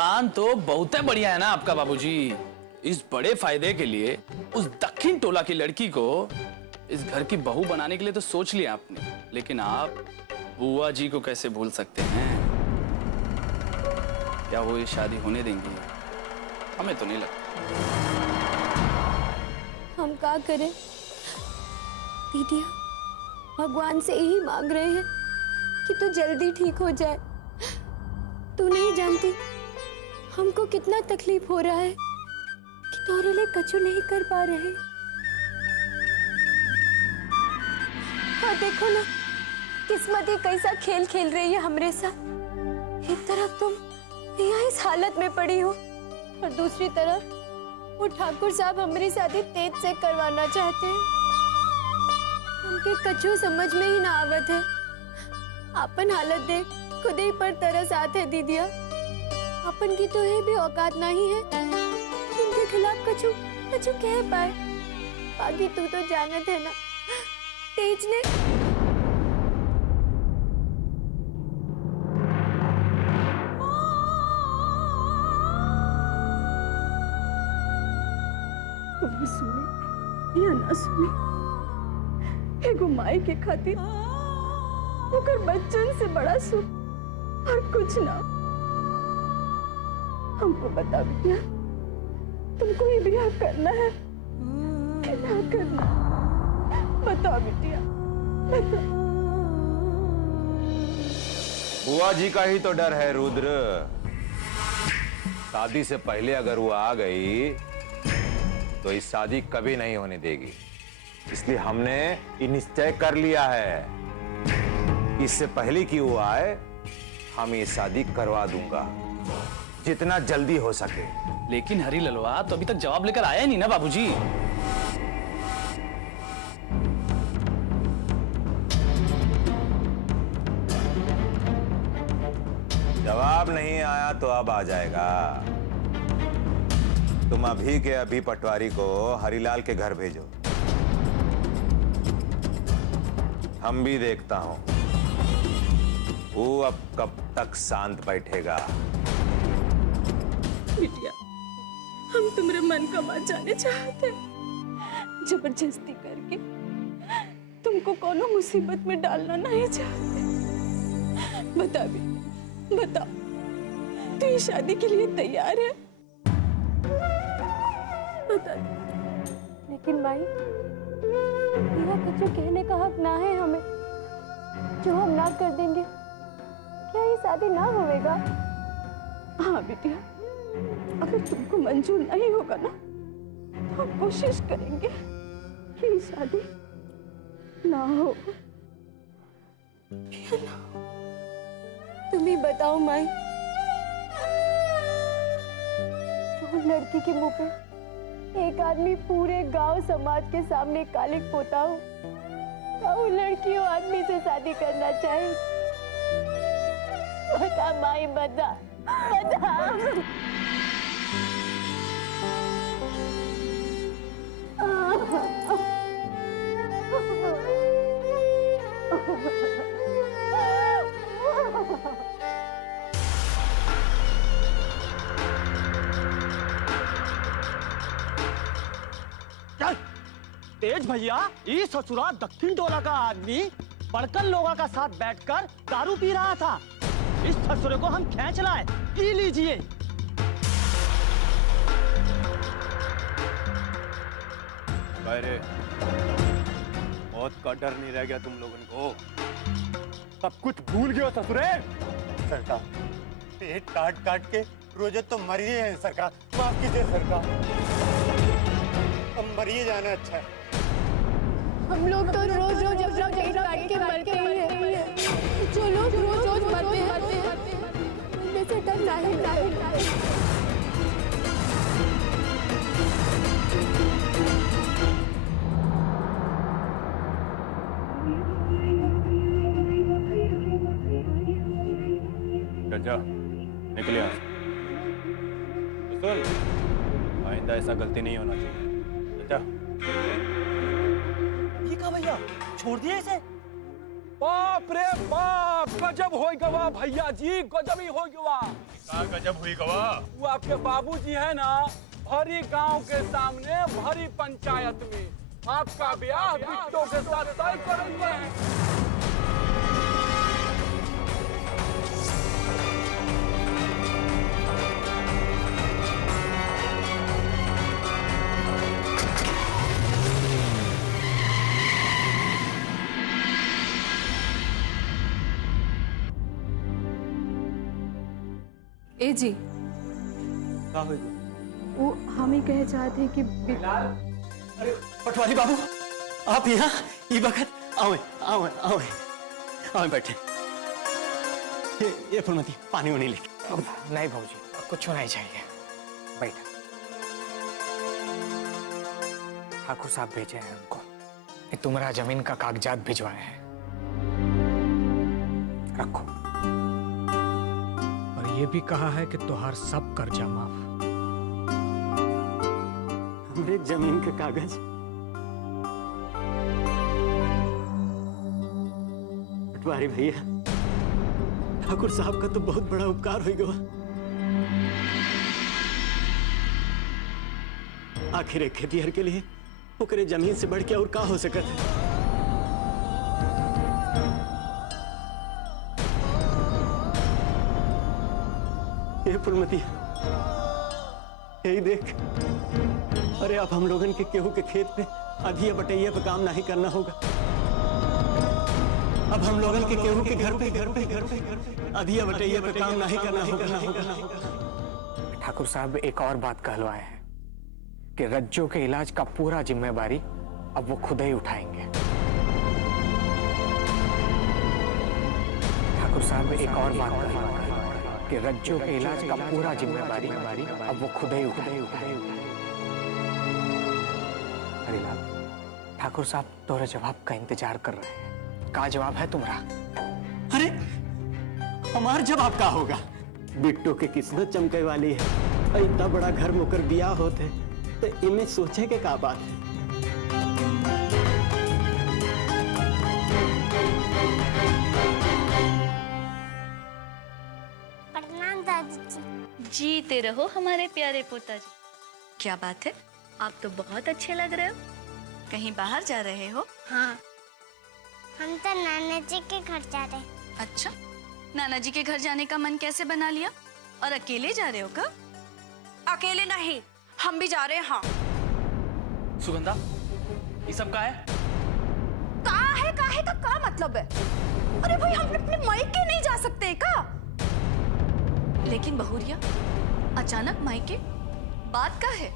Plan तो बहुत बढ़िया है ना आपका बाबूजी। इस बड़े फायदे के लिए उस दक्षिण टोला की लड़की को इस घर की बहू बनाने के लिए तो सोच लिया आपने, लेकिन आप बुआ जी को कैसे भूल सकते हैं? क्या वो ये शादी होने देंगी? हमें तो नहीं लगता। हम क्या करें दीदिया, भगवान से यही मांग रहे हैं कि तू जल्दी ठीक हो जाए। तू नहीं जानती हमको कितना तकलीफ हो रहा है कि तोरे लिए कछु नहीं कर पा रहे। हाँ देखो ना, किस्मत ही कैसा खेल खेल रही है हमरे साथ। एक तरफ तुम यहाँ इस हालत में पड़ी हो और दूसरी तरफ वो ठाकुर साहब हमारी शादी तेज से करवाना चाहते हैं। उनके कछु समझ में ही ना आवत है। अपन हालत देख खुद ही पर तरस आते है दीदिया। अपन की तो है भी औकात नहीं है इनके खिलाफ कछु कछु कह पाए। बाकी तू तो जानत है ना, तेज ने सुने या ना सुने, एगो माई के खातिर ओकर बच्चन से बड़ा सुख और कुछ ना। हमको बता बिटिया, तुमको ये ब्याह करना है कि ना करना? बताओ बिटिया, बताओ। बुआ जी का ही तो डर है रुद्र। शादी से पहले अगर वो आ गई तो इस शादी कभी नहीं होने देगी। इसलिए हमने ये निश्चय कर लिया है, इससे पहले कि वो आए हम ये शादी करवा दूंगा जितना जल्दी हो सके। लेकिन हरी ललवा तो अभी तक जवाब लेकर आया नहीं ना बाबूजी। जवाब नहीं आया तो अब आ जाएगा। तुम अभी के अभी पटवारी को हरिलाल के घर भेजो। हम भी देखता हूं वो अब कब तक शांत बैठेगा। बिटिया, हम तुम्हारे मन का बात जाने चाहते हैं। जबरदस्ती करके तुमको कोनो मुसीबत में डालना नहीं चाहते। बता बेटी, बता, तू ये शादी के लिए तैयार है? बता। लेकिन माई, यह कुछ कहने का हक ना है हमें। जो हम ना कर देंगे क्या ये शादी ना होएगा? हाँ बिटिया, अगर तुमको मंजूर नहीं होगा ना तो हम कोशिश करेंगे कि ये शादी ना हो। तुम ही बताओ माई, जो लड़की के मुंह पे एक आदमी पूरे गांव समाज के सामने कालिक पोता हो, क्या वो लड़की वो आदमी से शादी करना चाहे? बता माई, बता बता। तेज भैया, ये ससुरा दक्षिण टोला का आदमी बड़कन लोगों का साथ बैठकर दारू पी रहा था। इस ससुरे को हम खींच लाए, पी लीजिए। अरे मौत का डर नहीं रह गया तुम लोगों को? सब कुछ भूल गए हो ससुरे? सरकार, पेट काट काट के रोजे तो मरिए हैं सरकार। माफ कीजिए सरकार, अब मरिए जाना अच्छा है। हम लोग तो रोज रोज अपना पेट काट के मरते हैं। जो लोग रोज रोज मरते हैं उनमें से डर नहीं। चाचा निकले यहाँ से। सुन, आइंदा ऐसा गलती नहीं होना चाहिए। चाचा ये कहा भैया, छोड़ दिया इसे? बाप रे बाप, गजब हो गवा भैया जी, गजब ही हो गवा। का गजब हुई गवा। वो आपके बाबूजी है ना, भरी गांव के सामने भरी पंचायत में आपका ब्याह बिट्टो के साथ तय करेंगे। ए जी, क्या होगा? वो हम ही कह चाहते कि अरे पटवारी बाबू, आप यहाँ ये वक्त आओ आओ आओ आओ बैठे। ये फुलमती पानी वानी लेके। नहीं भाऊजी, कुछ नहीं चाहिए, बैठ। ठाकुर साहब भेजे हैं हमको, ये तुम्हारा जमीन का कागजात भिजवाए हैं, रखो। और ये भी कहा है कि तुहार सब कर्जा माफ। हमरे जमीन के कागज? पटवारी भैया, ठाकुर साहब का तो बहुत बड़ा उपकार हो गया। आखिर एक खेतिहर के लिए ओकरे जमीन से बढ़ के और का हो सकत है। ये फुलमती, यही देख। अरे अब हम लोगन के केहू के खेत पे अधिया बटैया पे काम नहीं करना होगा। अब हम लोगन के केहू के घर पे अधिया बटैया पे काम नहीं करना होगा। ठाकुर साहब एक और बात कहलवाए हैं कि रज्जो के इलाज का पूरा जिम्मेवारी अब वो खुद ही उठाएंगे। ठाकुर साहब एक और बात कहलवाए हैं कि रज्जो के इलाज का पूरा जिम्मेवारी अब वो खुद ही उठाएंगे। हरिलाल, ठाकुर साहब तोरे जवाब का इंतजार कर रहे हैं। का जवाब है तुम्हारा? अरे हमार जवाब का होगा? बिट्टो के किस्मत चमके वाली है। इतना बड़ा घर मुकर दिया होते तो इनमें सोचे के का बात है। प्रणाम दादी जी। जीते रहो हमारे प्यारे पोताजी। क्या बात है, आप तो बहुत अच्छे लग रहे हो। कहीं बाहर जा रहे हो? हाँ, हम तो नाना जी के घर जा रहे। अच्छा, नाना जी के घर जाने का मन कैसे बना लिया? और अकेले जा रहे हो क्या? अकेले नहीं, हम भी जा रहे हैं। हाँ। सुगंधा, ये सब का है? का क्या मतलब है? अरे भाई, हम अपने मायके नहीं जा सकते का? लेकिन बहुरिया, अचानक मायके, बात का है?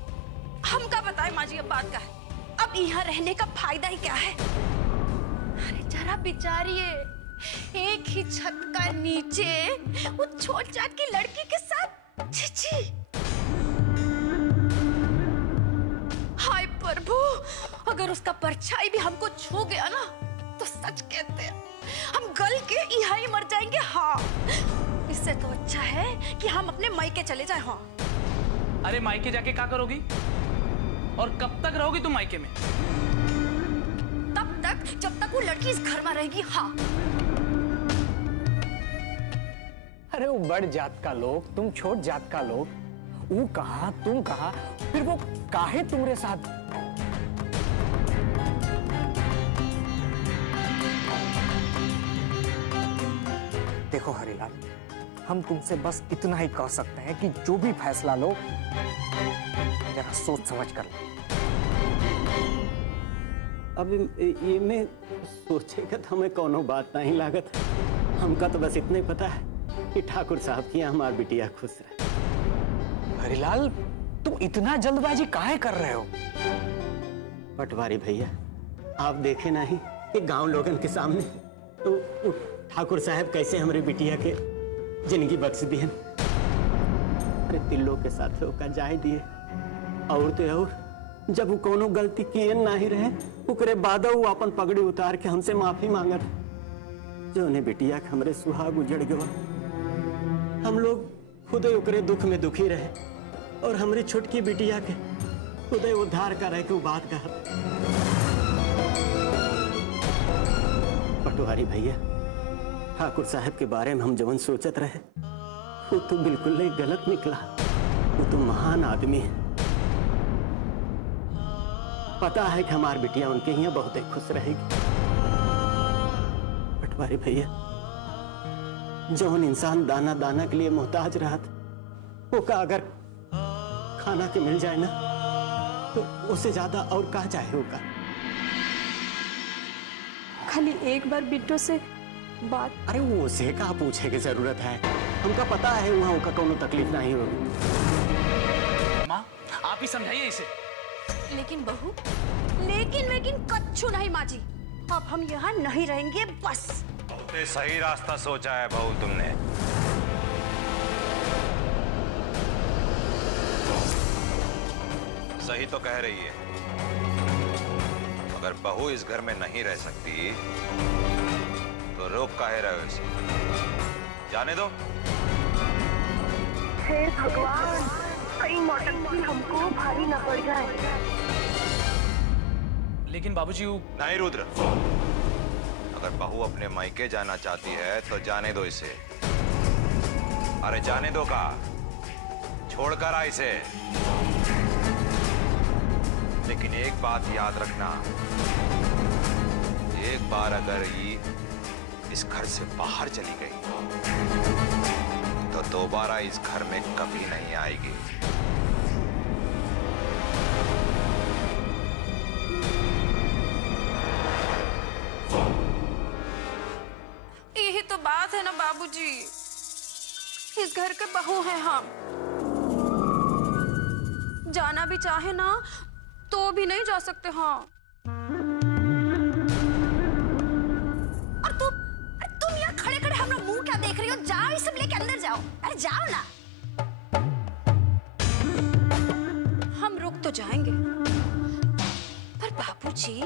हम का बताए माँ जी, अब बात का है। अब यहाँ रहने का फायदा ही क्या है? अरे जरा बिचारिए, एक ही छत का नीचे वो छोट जाट की लड़की के साथ। छी। हाय प्रभु, अगर उसका परछाई भी हमको छू गया ना, तो सच कहते हैं हम गल के यहाँ ही मर जाएंगे। हाँ, इससे तो अच्छा है कि हम अपने मायके चले जाएं। हाँ। अरे मायके जाके क्या करोगी? और कब तक रहोगी तुम मायके में? तब तक जब तक वो लड़की इस घर में रहेगी। हाँ। अरे वो बड़ जात का लोग, तुम छोट जात का लोग, वो कहा तुम कहा, फिर वो काहे तुम्हारे साथ? देखो हरिलाल, हम तुमसे बस इतना ही कह सकते हैं कि जो भी फैसला लो जरा सोच समझ कर लो। अब ये में सोचेगा तो हमें कोनो बात नहीं लागत। हमका तो बस इतना ही पता है कि ठाकुर साहब की हमारी बिटिया खुश रहे। हरिलाल, तुम इतना जल्दबाजी काहे कर रहे हो? पटवारी भैया, आप देखे नहीं कि गांव लोगन के सामने तो ठाकुर साहब कैसे हमारे बिटिया के जिंदगी बख्श दिए। अरे तिल्लो के साथ ओका जाए दिए। और तो और जब वो कोनो गलती किए नहीं रहे, उकरे बाद वो अपन पगड़ी उतार के हमसे माफी मांगत। जो उन्हें बिटिया के हमरे सुहाग उजड़ गया। हम लोग खुद उकरे दुख में दुखी रहे और हमारी छोटकी बिटिया के खुद उद्धार करे के बात कहा। पटवारी भैया, ठाकुर साहब के बारे में हम जवन सोचत रहे वो तो बिल्कुल नहीं गलत निकला। वो तो महान आदमी है। पता है कि हमारी बिटिया उनके यहाँ बहुत ही खुश रहेगी। पटवारी भैया, जौन इंसान दाना दाना के लिए मोहताज रहा था वो का अगर खाना के मिल जाए ना तो उससे ज्यादा और क्या चाहे होगा। खाली एक बार बिट्टू से बात। अरे वो से का पूछे की जरूरत है, हमका पता है वहाँ का कोनो तकलीफ नहीं होगी। माँ आप ही समझाइए इसे। लेकिन बहू, लेकिन कच्छु नहीं माँ जी। अब हम यहाँ नहीं रहेंगे बस। बहुत सही रास्ता सोचा है बहू तुमने। सही तो कह रही है, अगर बहू इस घर में नहीं रह सकती तो रोक काहे रहे हो इसे? जाने दो। हे भगवान, कहीं नौटंकी हमको भारी न पड़ जाए। लेकिन बाबूजी नहीं रुद्र, अगर बहू अपने मायके जाना चाहती है तो जाने दो इसे। अरे जाने दो का, छोड़कर आ इसे। लेकिन एक बात याद रखना, एक बार अगर ये इस घर से बाहर चली गई तो दोबारा इस घर में कभी नहीं आएगी। यही तो बात है ना बाबूजी, इस घर के बहू हैं हम। जाना भी चाहे ना तो भी नहीं जा सकते। हाँ, और तुम यहाँ खड़े खड़े हम लोग मुंह क्या देख रही हो? जाओ, ये सब लेके अंदर जाओ। अरे जाओ ना। हम रुक तो जाएंगे, पर बाबूजी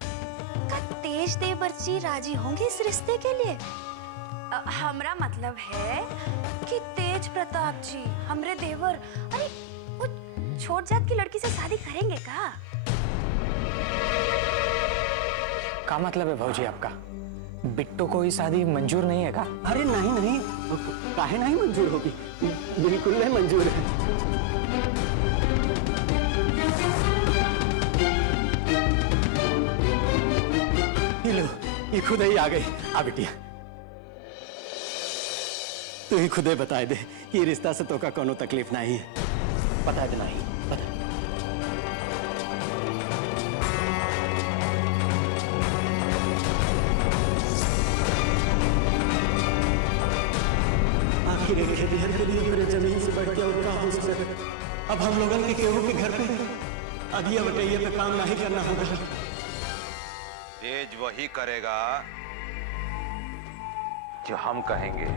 का तेज देवर जी राजी होंगे इस रिश्ते के लिए? हमरा मतलब है कि तेज प्रताप जी, हमरे देवर, अरे वो छोट जात की लड़की से शादी करेंगे का? क्या मतलब है भाऊजी आपका? बिट्टू को ये शादी मंजूर नहीं है का? अरे नहीं, काहे नहीं मंजूर होगी, बिल्कुल नहीं मंजूर है। ये लो, ये खुद ही आ गई। आ बिटिया, तू ही खुदे बताए दे कि रिश्ता से तो का कोनो तकलीफ नहीं है। बता दे नहीं, बता। आखिर एक खेतिहर के लिए मेरे जमीन से बढ़ गया उनका हो सकता। अब हम लोगों के केहू के घर पे अगिया बटैया पे काम नहीं करना होगा। तेज वही करेगा जो हम कहेंगे।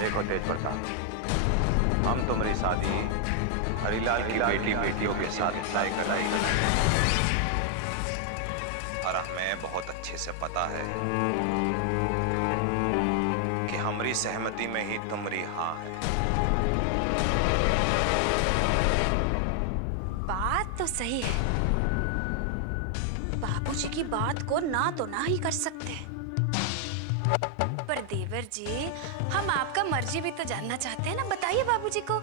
देखो तेज प्रताप, हम तुम्हारी शादी हरिलाल की बेटियों के साथ तय कराई और हमें बहुत अच्छे से पता है कि हमारी सहमति में ही तुम्हारी हाँ है। बात तो सही है, बाबूजी की बात को ना तो ना ही कर सकते। पर देवर जी, हम आपका मर्जी भी तो जानना चाहते हैं ना। बताइए बाबूजी को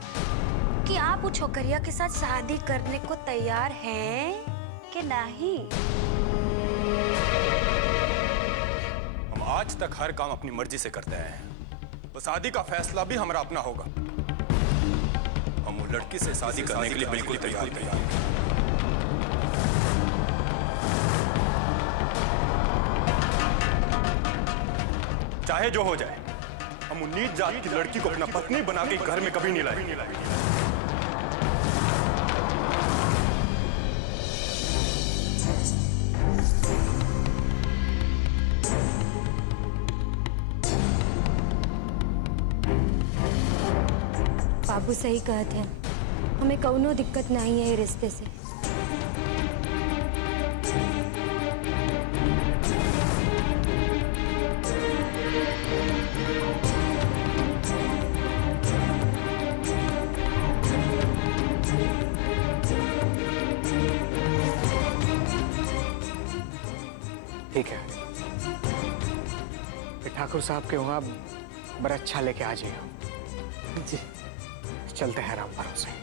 कि आप उस छोकरिया के साथ शादी करने को तैयार हैं कि नहीं? हम आज तक हर काम अपनी मर्जी से करते हैं, तो शादी का फैसला भी हमारा अपना होगा। हम वो लड़की से शादी करने के लिए बिल्कुल तैयार हैं। चाहे जो हो जाए, हम उन नीच जात की लड़की को अपना पत्नी बना के घर में कभी नहीं लाएंगे। बाबू सही कहते हैं, हमें कौनो दिक्कत नहीं है ये रिश्ते से। ठीक है, ठाकुर साहब के वहाँ बड़ा अच्छा लेके आ जाइए जी। चलते हैं राम भरोसे।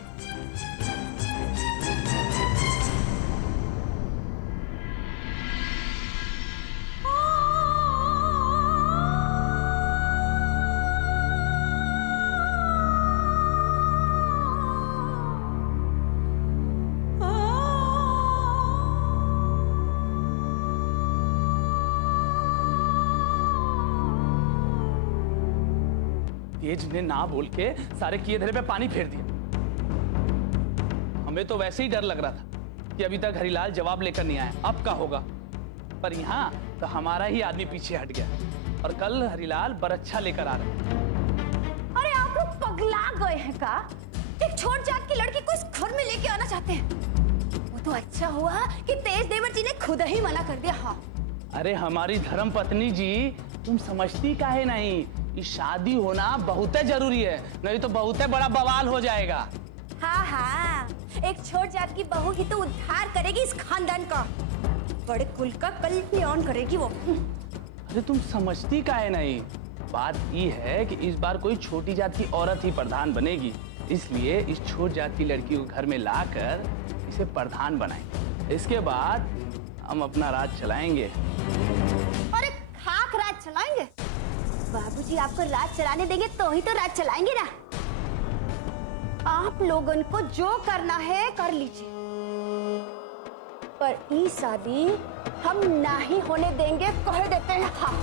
तेज ने ना बोल के सारे किए धरे पे पानी फेर दिया। हमें तो वैसे ही डर लग रहा था कि अभी तक हरिलाल जवाब लेकर नहीं आया, अब क्या होगा। पर यहाँ तो हमारा ही आदमी पीछे हट गया और कल हरिलाल बरच्छा लेकर आ रहा है। अरे आप लोग पगला गए हैं का? एक छोट जात की लड़की को इस घर में लेके आना चाहते हैं? वो तो अच्छा हुआ कि तेज देवर जी ने खुद ही मना कर दिया। हाँ, अरे हमारी धर्म पत्नी जी, तुम समझती काहे नहीं, ये शादी होना बहुत जरूरी है, नहीं तो बहुत बड़ा बवाल हो जाएगा। हाँ हाँ, एक छोट जात की बहू ही तो उद्धार करेगी इस खानदान का, बड़े कुल का कल्याण करेगी वो। अरे तुम समझती काहे नहीं, बात ये है कि इस बार कोई छोटी जात की औरत ही प्रधान बनेगी, इसलिए इस छोट जात की लड़की को घर में लाकर इसे प्रधान बनाएंगे। इसके बाद हम अपना राज चलाएंगे। अरे खाक राज चलाएंगे? बाबूजी आपको राज चलाने देंगे तो ही तो राज चलाएंगे ना। आप लोगों को जो करना है कर लीजिए, पर ये शादी हम नहीं होने देंगे, कह देते हैं। हाँ,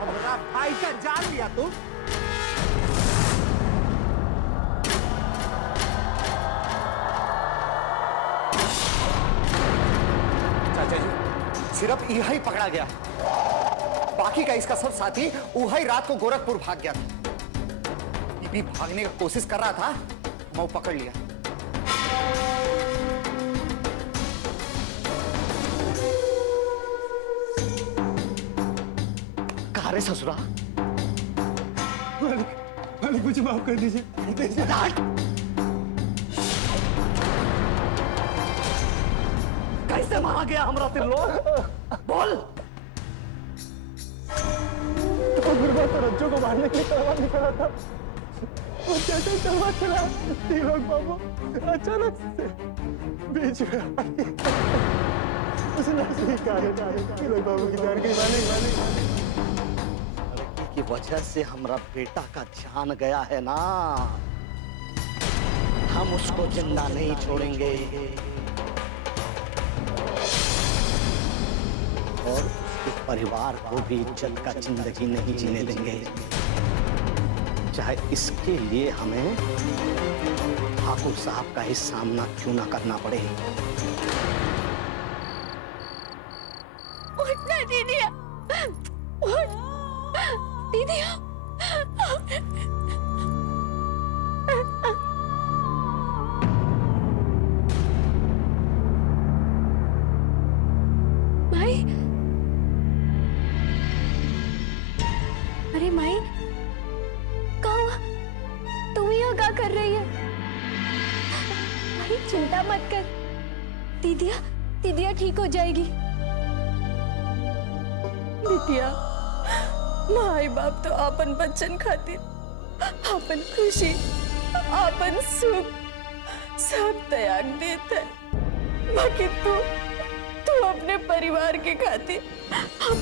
हमारा भाई का जान लिया तुम। चाचा जी, सिर्फ यह ही पकड़ा गया, बाकी का इसका सब साथी वही रात को गोरखपुर भाग गया था। ये भी भागने का कोशिश कर रहा था, मैं पकड़ लिया। कहाँ रे ससुरा? मुझे माफ कर दीजिए। कैसे मारा गया हमरा तिरलो? बोल। तो गुरुवा सरज्जो को मारने के लिए तलवार निकाला था, और जैसे तलवार चला तीनों बाबू अचानक से बीच में आ गया। उसने तीनों बाबू की जान गई। लड़की की वजह से हमरा बेटा का जान गया है ना, हम उसको जिंदा नहीं छोड़ेंगे और उसके परिवार को भी इज्जत का जिंदगी नहीं जीने देंगे, चाहे इसके लिए हमें ठाकुर साहब का ही सामना क्यों ना करना पड़े। उठना दीदिया, उठ दीदिया। माई, अरे माई, क्या हुआ? तुम यहाँ क्या कर रही है? माई चिंता मत कर, दीदिया ठीक हो जाएगी। दीदिया, माई बाप तो आपन बच्चन खातिर आपन खुशी, आपन सुख सब त्याग देता है, बाकी तू अपने परिवार के खातिर अपन